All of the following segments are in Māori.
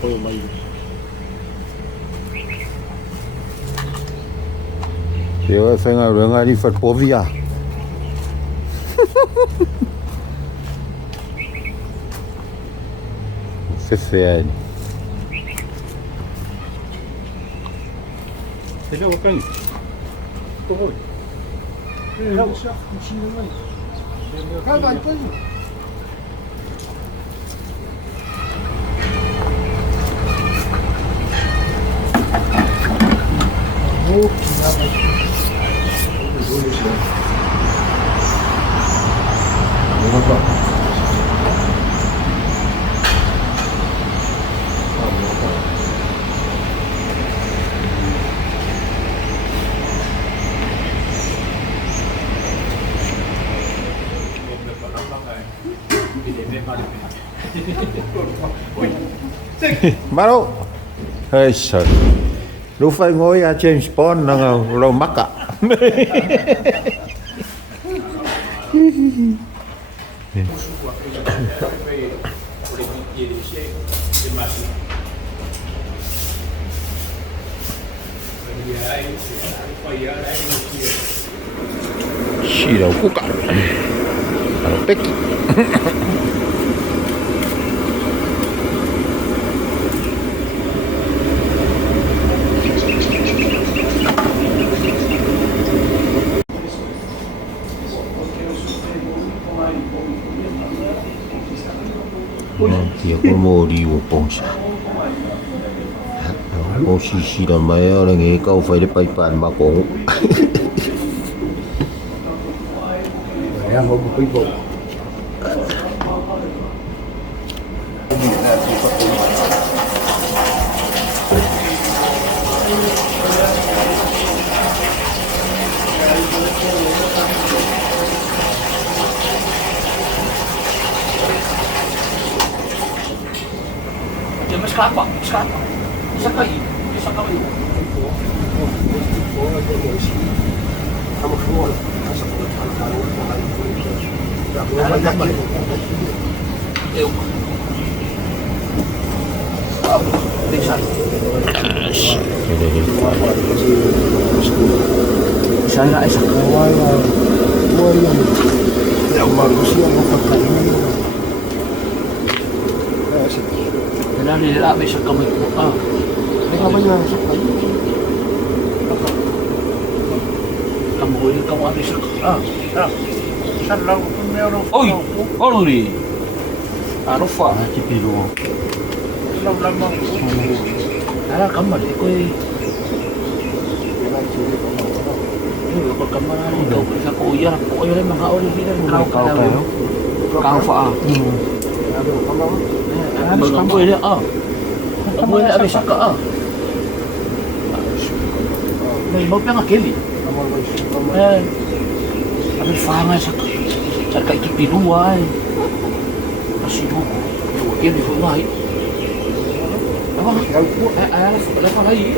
koe o mai. Pia whenga runga ni whatpovia. Whewhea ni. Te rau kai. Kohoi. Rau siya, machine mai. Kai vai pai. Oh, Maro. Hey, sợ. Lúc phải ngồi James Bond nó lâu mắc ạ. Xì đầu cúc ạ. Đầu bích. Thì có mô đi của bông xa bông xì là mấy là nghe câu phải để bay bàn mà cổ em không có bộ. Skapa. Saka i. Eu. Saya esa kawaia. Ya manusia makan ini. Nani la may sa kamay ko. Ikaw ba niya sa kayo? Kamu ini kamu habis. Saan lang kung meron. Oy, Oluri. Ano fa tipiro. Lamang. Ara kamar ko eh. Ini ko kamar ko sa kuya ko ay mga original kau kayo. Kau fa. Habis kamu ini kamu ini habis saka mau pengen keli habis faham saka itu dua masih dulu keli pun lain apa apa lagi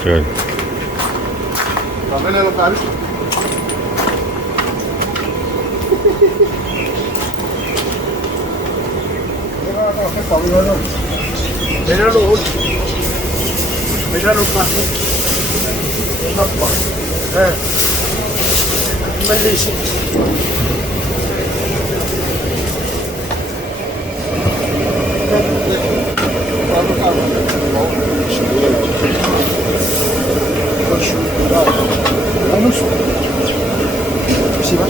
Good. También lo sabes. Míralo fácil. Malísimo. Vamos. Sí, va.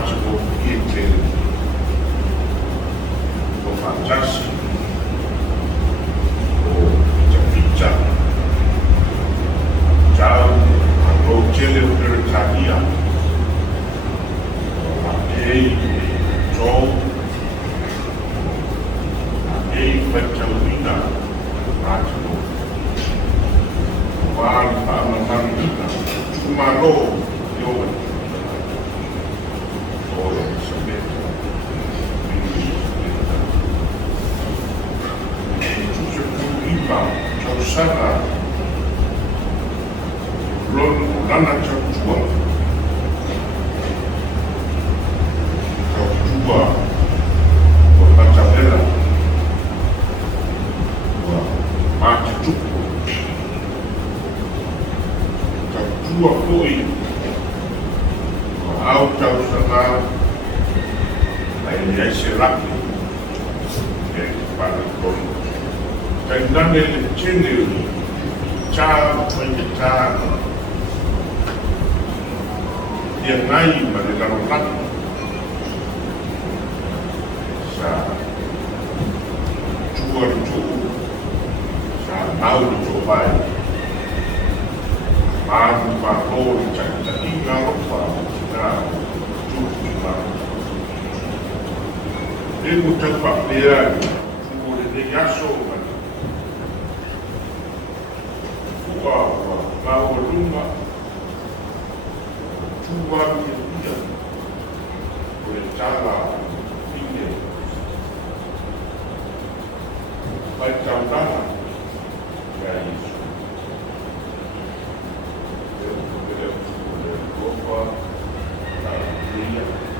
Matu o Ite o Fatasi o Pita Tau o Tele o Peretania o Akei Tau Akei Fatauina Matu o Wāli Whaamamamina Tumaro Yoa Ora Sameta Tuse Kuipa Tausana Ron Lana Tautua Tautua o Matabela o Matitupu Tautua Foi o Aotearoa ai se rapi e para con tendane le tene cha quando cha dia nai ma de la rata sa tua tu sa mau tu vai ma ho cha cha ina ropa na tu ma e muita papel por de yaso fuga Laumua tua dia por tala ine vai tantana é isso eu roupa a dia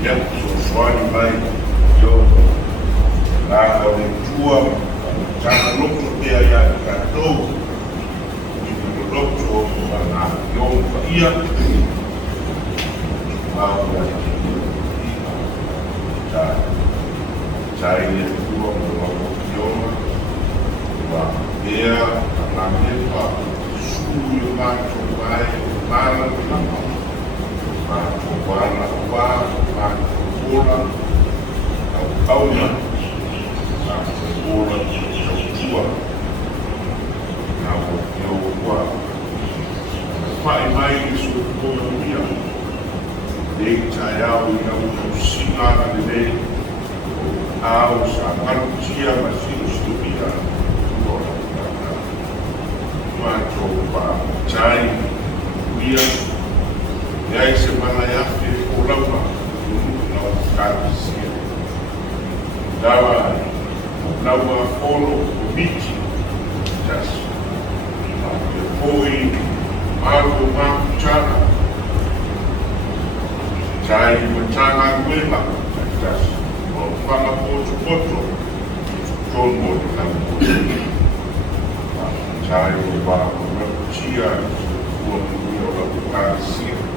Yep, so swali vai yo la ua tana loko tea ia i tātou i te loto a ngā iong pa ia maua ta tai e ua mo loko ioma wa ea a ngā mepa sui o mātou vai māla lama mātou wāna wā mātou ora au kauna ora tua na o ua whae mai i su kona mia nei tai au i au singana de nei au sa marutia ma siu stupia mato pa tai mia nei se mana yafe o lauma na o Kerisiano dawa Laumua polo o miti tas e poi mago maputana tai matana kuela tas o Faapotopotoga tono de Laumua tai o maputia o Kerisiano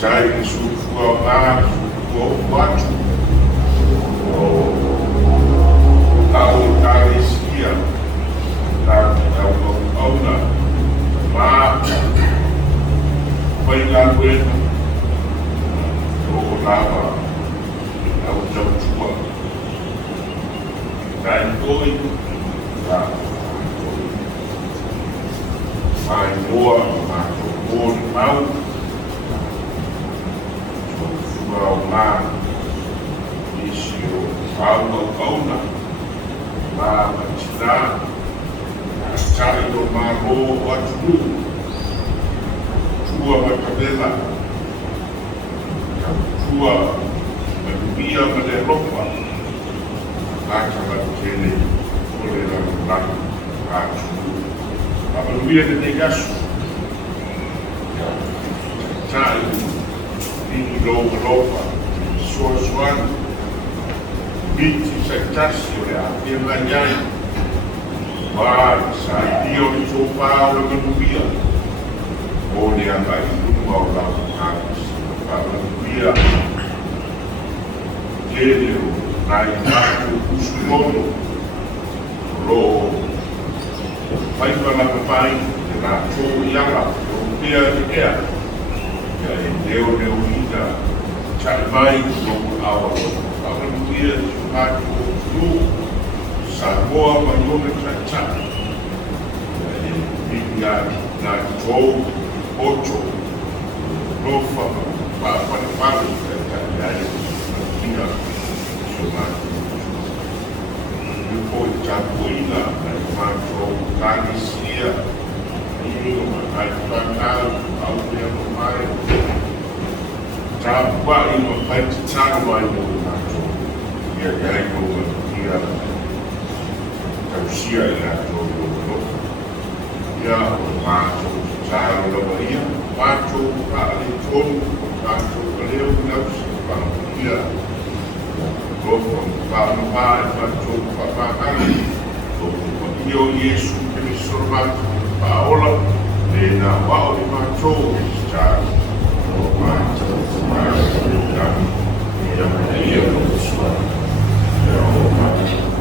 tai e sufua o Matu Aotearoa Auna mafai o lava Aotearoa tai koi mai moa mātou mau o ngā Nisi o Auna ma matina tai o maro o atu tua matabela tua matubia ma le ropa aka matele o le rana atu apaluia de negasu tai ini lopa soasoana miti saitasi o le a nganyai ma sa dio ni sopa o le matubia o le anga i luma o la matubia kele o nai matu usumono lo Whaipa la mafai e ngā tō ianga o pia i ea e leo ina tai mai loku awa awa nuia i Matu o Samoa ma yone tatai e pia ngā tō ocho rofa ma whanawhanu tatai ai ina so Matu Yuko i tapuina ai Matu Kerisiano ini ai tātou Aotearoa mai tāpua i mafai te tāna mai mo Matu ia gai ko ia tausia i ato o ia o Matu tāna lawa ia Matu kāle tonu Matu kaleo nausi ia Gofa whanawha e Matu whakakari Io Yesu Kerisiano Matu paola e na wao i Matu Kerisiano o Matu Kerisiano ia ia Kerisiano o Matu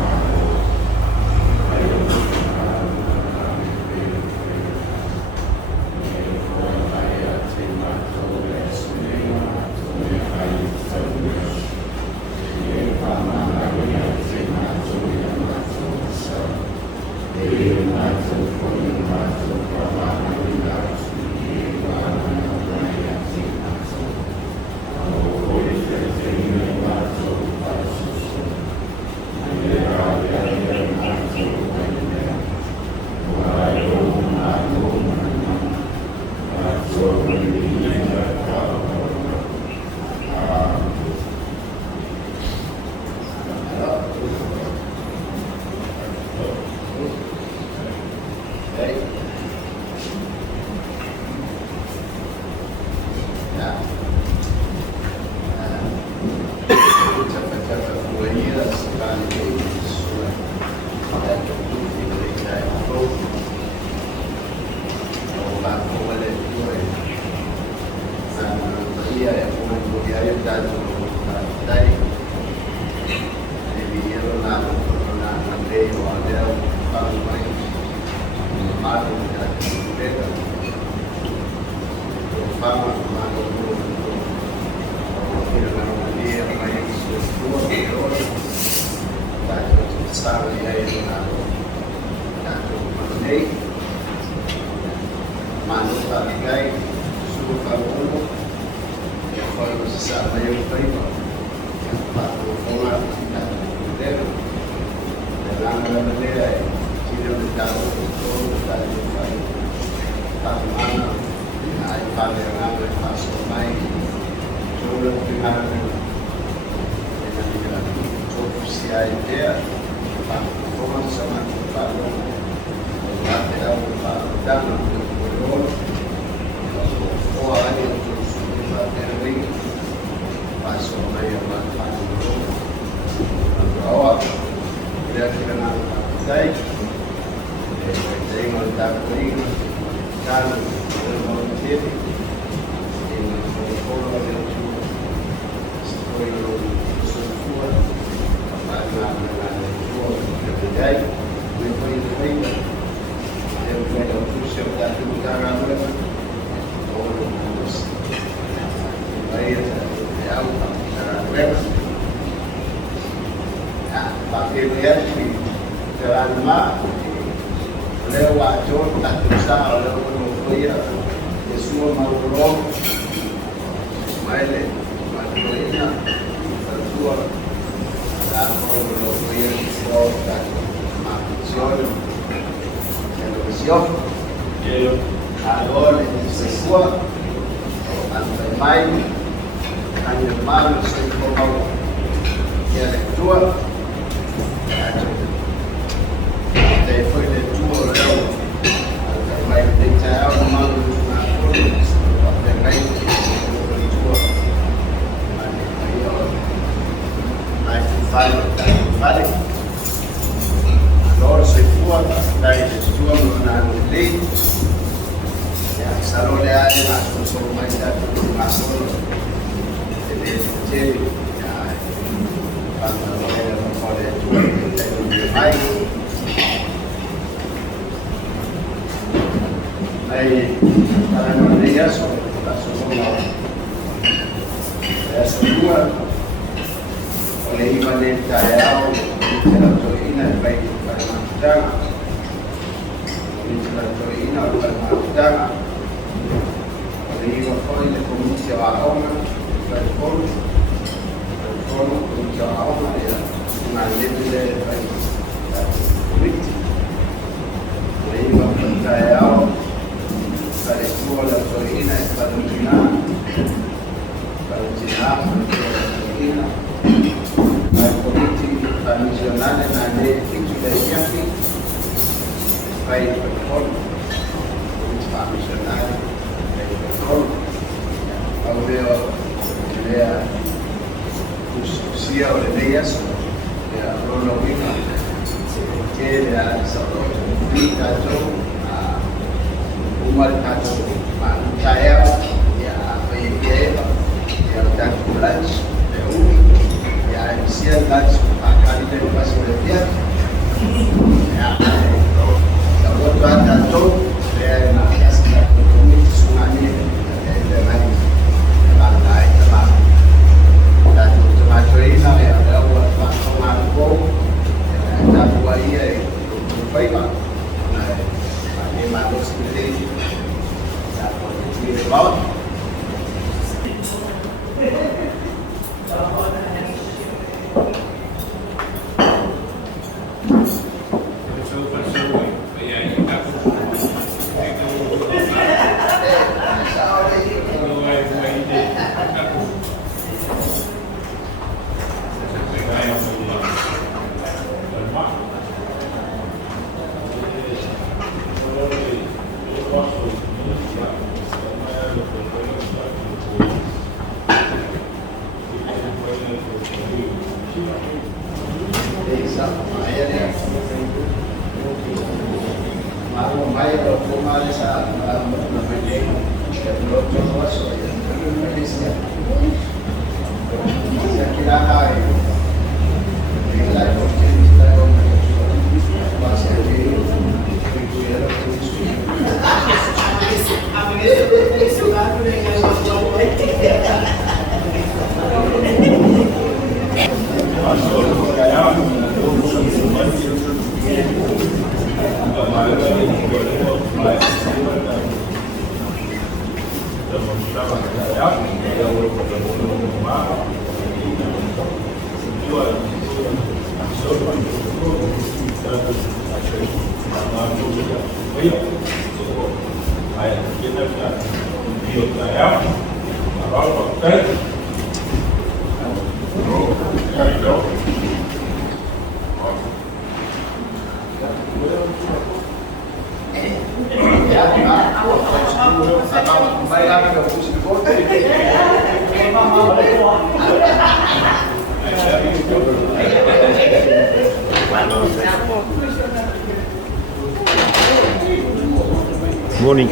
Morning.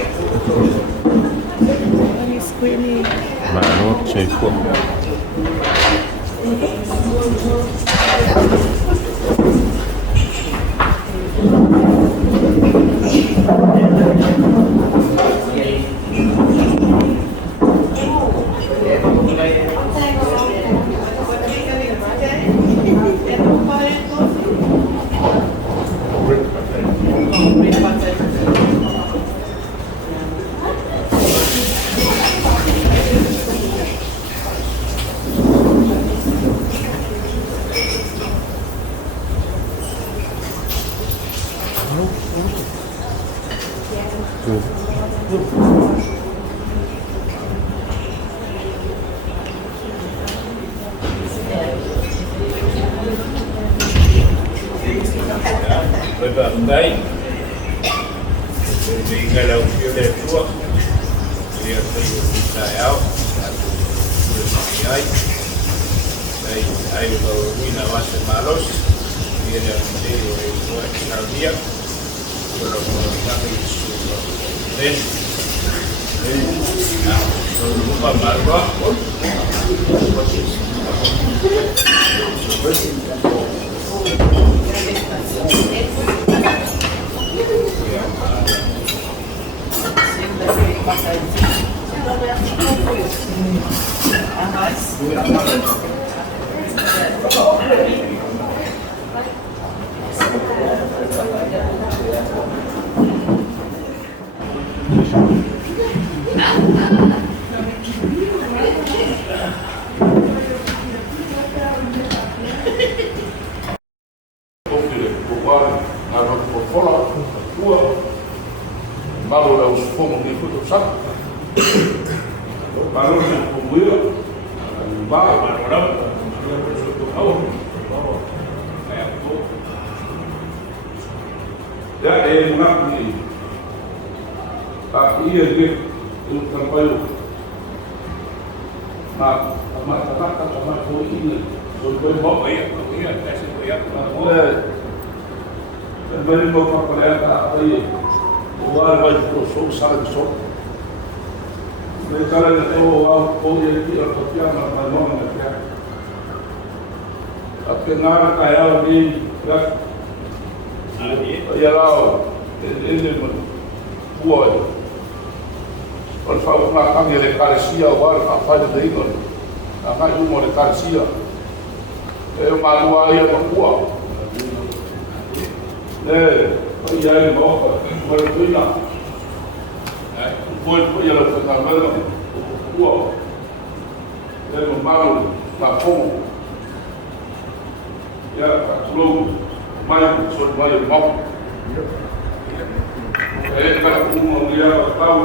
Sekuini. Mano, sei pô. Baik, kalau VIIA Le Atua, dia pergi ke Fe'au, satu Pulega, dari air bawah masa malos, dia dah menjadi orang Sauniga, kalau kami sudah dan lupa Malua, Malua os fomos de fruto sabe? Malua como eu, ya mengaku tapi ia dia terpayu mata sama ini sampai bawa ya kasih ya dan beri bawa pada apa ini luar baju so salah so mereka itu wow dia dia kopiah malam mereka tapi nara kaya di ya lah ini buat kalau Faapotopotoga kami ada Ekalesia war mafai dari itu kami cuma ada Kerisiano Malua ya maua iya ini maua bertuina buat ya lah tentang buat dan malu lapong ya belum main soal main mau kalau umum dia tahu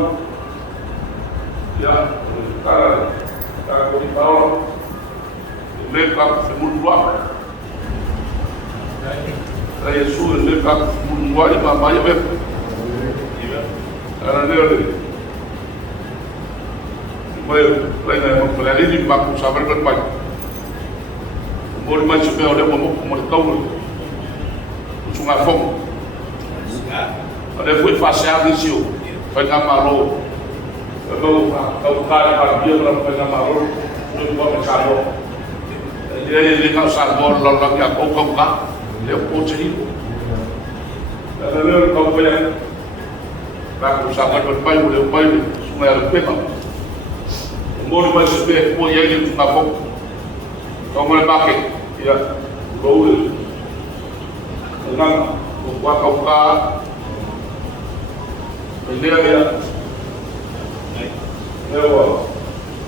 ya kalau di bawah mereka semua saya suruh mereka semua di bawah ya beb karena dia lain mempelajari di bangku sabar berbanyak mau macam apa dia mau tahu sungai fong ada buat fase Nisi pengamaro kalau kaya dia berapa pengamaro untuk buat macam dia kau sabor lalu yang kau kan dia pocah itu lalu kau punya bangku sabar berbanyak boleh sungai lepas mau macam apa mau yang itu ngapok kau boleh pakai ya boleh nganga o waka uka elea ia ewa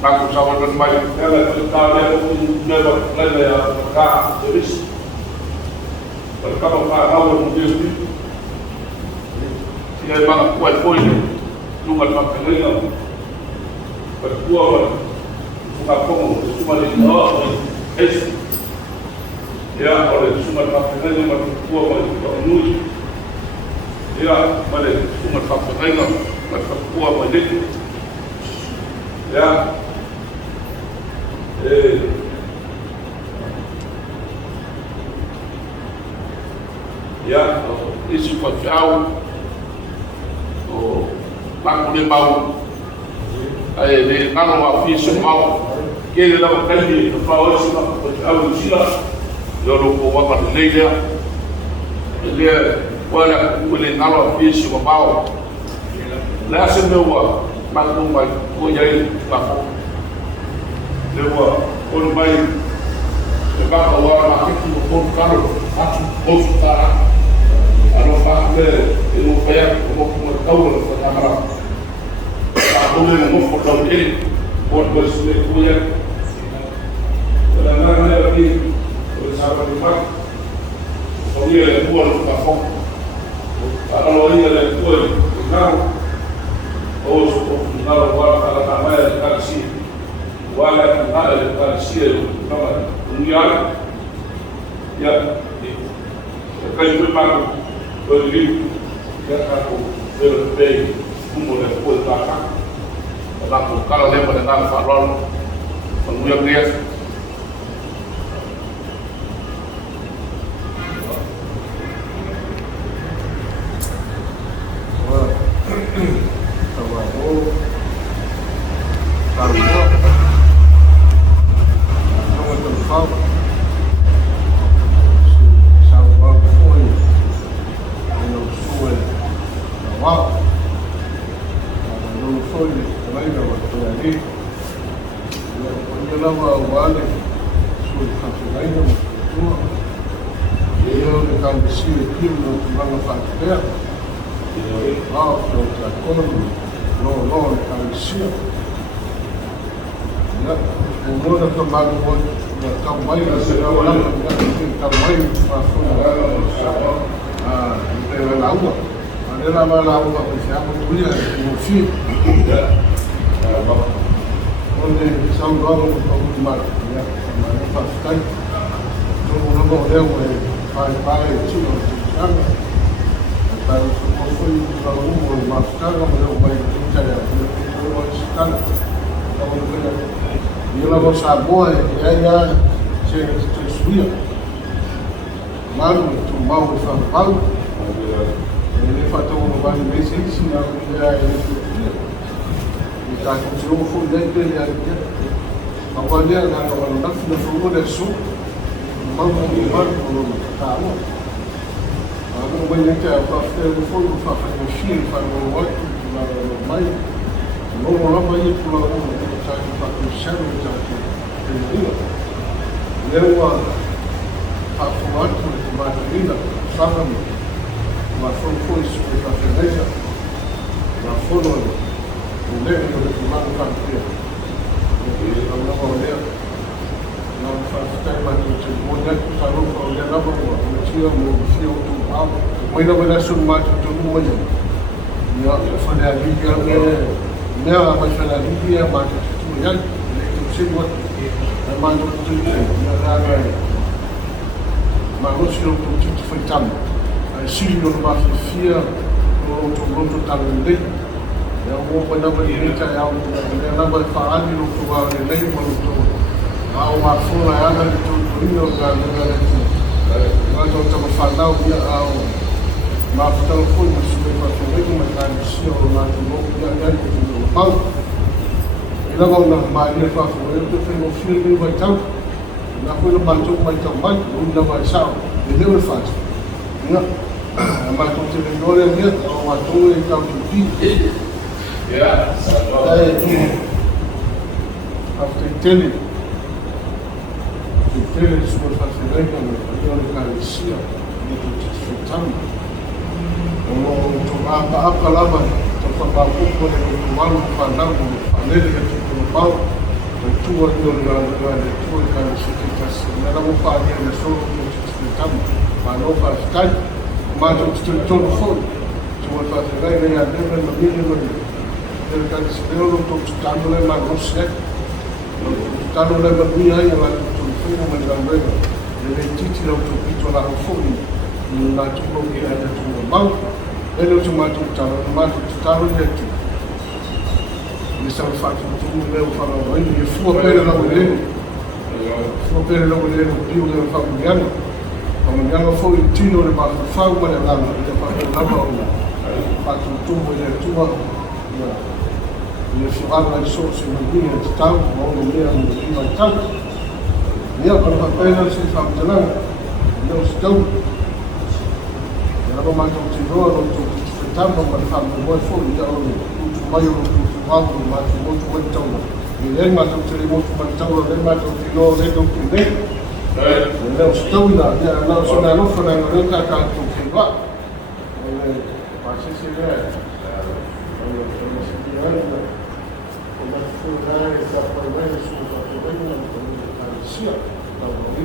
aku sama dan mai ela kita le ko neva plena ya ka service perkara ka hawa mo disti ia bang kuat poin lunga pakenga perkuah Faapotopotoga cuma di es ya oleh cuma pakenga Matu Matu ya pada cuma pakenga Matu Matu ya ya isi Fe'au o banco de mau le ngalo wa fiso mau ke le la kali to fa o si ma Fe'au sila yo lo ko wa pa le le wala le ngalo wa fiso mau la se me wa ma ko ma ko yai pa ko le wa on mai le ba ko wa ma ki ko kalo atu o ta ano pa le no pa ko mo tau no fa mara ta ko le mo fo do ele por se ko ya la na na ni o sa ba ni pa o ni le ko no pa fo ta lo ni le ko na o so na lo wa ta la ma ya Kerisiano wala na le Kerisiano no ni ya kai me mago Ueligitone ya kako velo pei como le foi da cá da ko kala lembra de nada farol con mulher gres Laumua siamo Pulega no fim onde são novos para Matu ya mas faz tempo não morreu pai tio sabe para o foi para Laumua mas cara morreu mais de 30 anos não está e ela não Samoa e aí se subia Malua tu mau e Faapotopotoga ele fatou no vale bem sem ensinar o que era ele e tá continuou o fundo dele ali agora ele na fila foi o sul mal tá agora o banheiro é para fazer o fogo para fazer o filho para o outro vai não vai ir para o tá para Kerisiano já ele leva a foto de Margarida sabe ma foi super facilmente ma fono un debito che si manda partire e non voleva non fa stemma che un detto saluto le dopo come ci io mi fio tu poi non me la sul maggio tu non io fa la vita ne ha fatto la vita ma tu ya le ci vuoi ma non tu ma non si lo tu fai tanto sili no mafia o to talende ya o pana ba ni ta ya o na ba fa ani no to ba ni nei mo to a o ma fo ya na to no ga na to to fa na o ya a o ma fa to fo no su ba to ni ma ta ni si o na to mo ya ya to pa ila ba na ma ni fa fo yo to fe no fil ni ba ta na ko no ma to ma ta ma no ba sa ni le fa ya Matu televisione dia atau Matu yang TV. ya after tele semua fasilitas yang ada di Ekalesia itu tamu. Apa lama tempat pun yang malu pandang panel yang cukup bau tua dengan tua kan sekitar dalam upah yang solo untuk tamu. Malu pasal macam struktur pun cuma pasal yang ada memilih dengan sebelum untuk tamu yang manusia tamu yang berbia yang untuk film dengan mereka jadi titi untuk itu lah pun na cukup ada cuma bau. Ele cuma Matu taru itu. Misal fakir tu meu fala ini fua pele na ulele. Fua pele na ulele piu de familiano. Familiano foi tino de baixo fau para lá, de baixo lá para Matu tu ele tua. Ele chegava na sorte no dia de tal, ou no dia no dia de tal. Dia para papel se familiano. Não estão kalau macam tidur untuk pertama macam buat phone jauh untuk mayu untuk waktu macam untuk macam ini macam terima macam ini macam tidur itu ini kalau setahun dah dia kalau sudah lupa dengan mereka akan terkeluar pasti sih ya kalau sekian kalau sudah siapa yang sudah terima Kerisiano kalau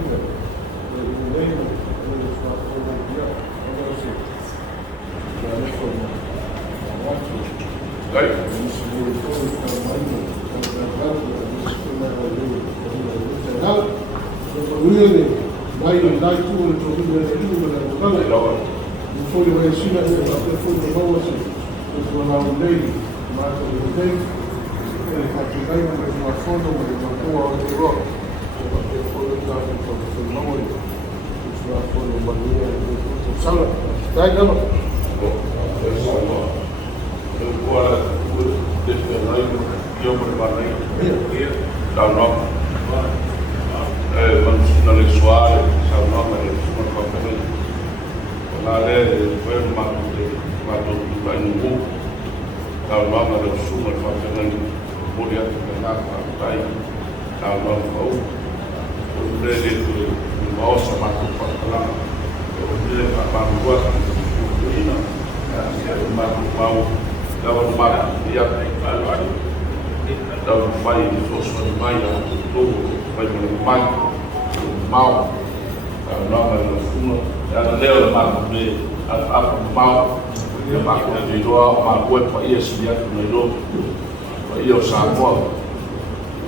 ini Samoa,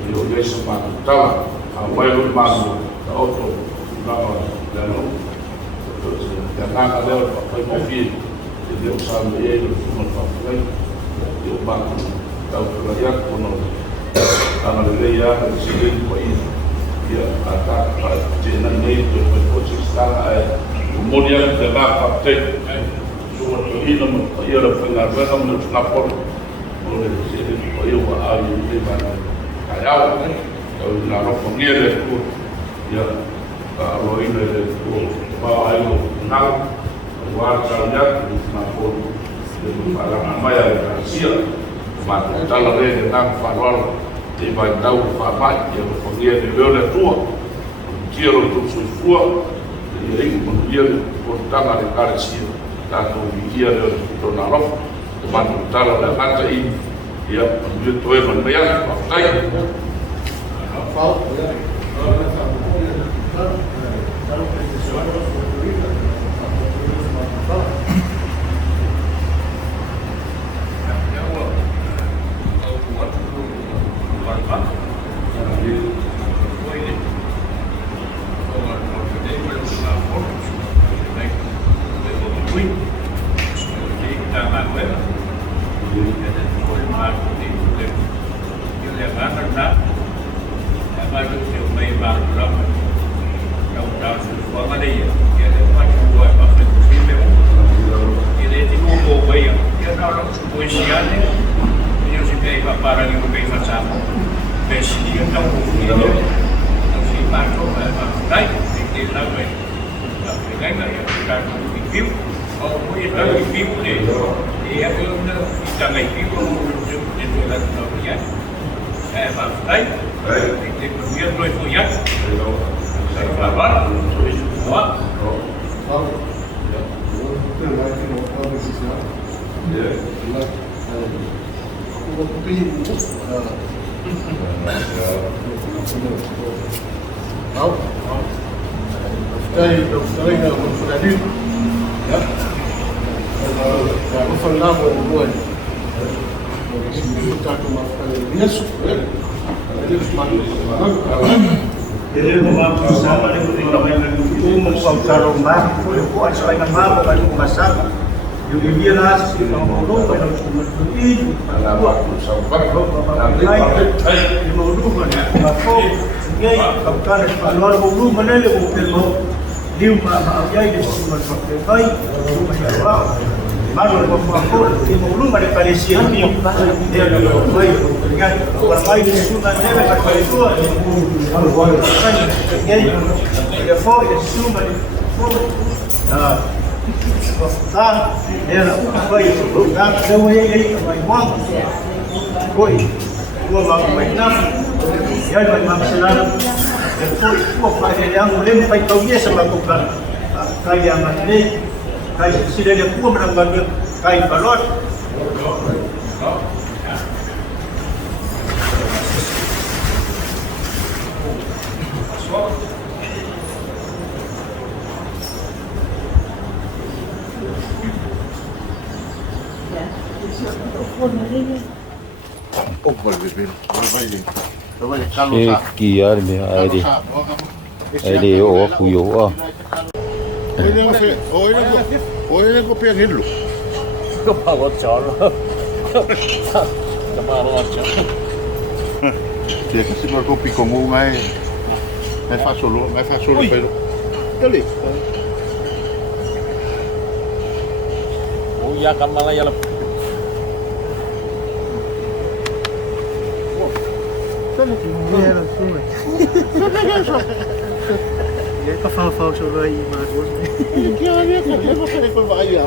Ekalesia Matu, Matu, Aotearoa, yang ada pakai mobil, jadi usaha dia itu mafai, dia bangun, tahu kerajaan pun, Ekalesia di sini pakai, dia akan jenis itu berproses sekarang, kemudian dengan partai, semua ini dia ada pengaruh menurut lapor. Oleh sini ayo ayo di mana Fe'au kalau nak pengira itu ya kalau ini itu bawa ayo nak warga nak pun para mafai Kerisiano Matu dalam ini nak farwal di tatou Faapotopotoga yang pengira di Mea Pu'e Ata kira untuk sesuatu yang menjadi pertama di Ekalesia tatou VIIA Le Atua Matu dalam kata ini ya Ueligitone Mea mafai Tahu? Saya dokter yang berfadil, ya. Kalau berfadil buat, kita tu mafai dia suka. Jadi semakin Jadi rumah bersama dengan umum kalau rumah, buat supaya mampu kalau masak. Yung ibilas, yung maulong, yung malutin, yung maulungan, mako, ngay, pagkakas pa, ano maulungan na yung pero di maayay, di magpapagay, yung masyawa, malo na ako, yung maulungan na Ekalesia, yung may, barangay, yung sunan nila, kapalituan, ngay, yung po, yung sunan, era foi deu ele vai mal foi vai nam ya vai mamselan foi pai yang mulai pai tahu dia sama bukan kaya mati kaya sudah dia pun menangkan kaya balot Sekian dia ada. Ada oh kuyo ah. Hoy ko piyang hilo. Kapagod siya. Kapagod siya. Dia kasi magkopi ko mo ngay. May fasolo pero. Dali. Uya ka malaya lang. Dia ka fa-fa so rai ma. Kaya niya, kaya mo kaya ko ba kayo?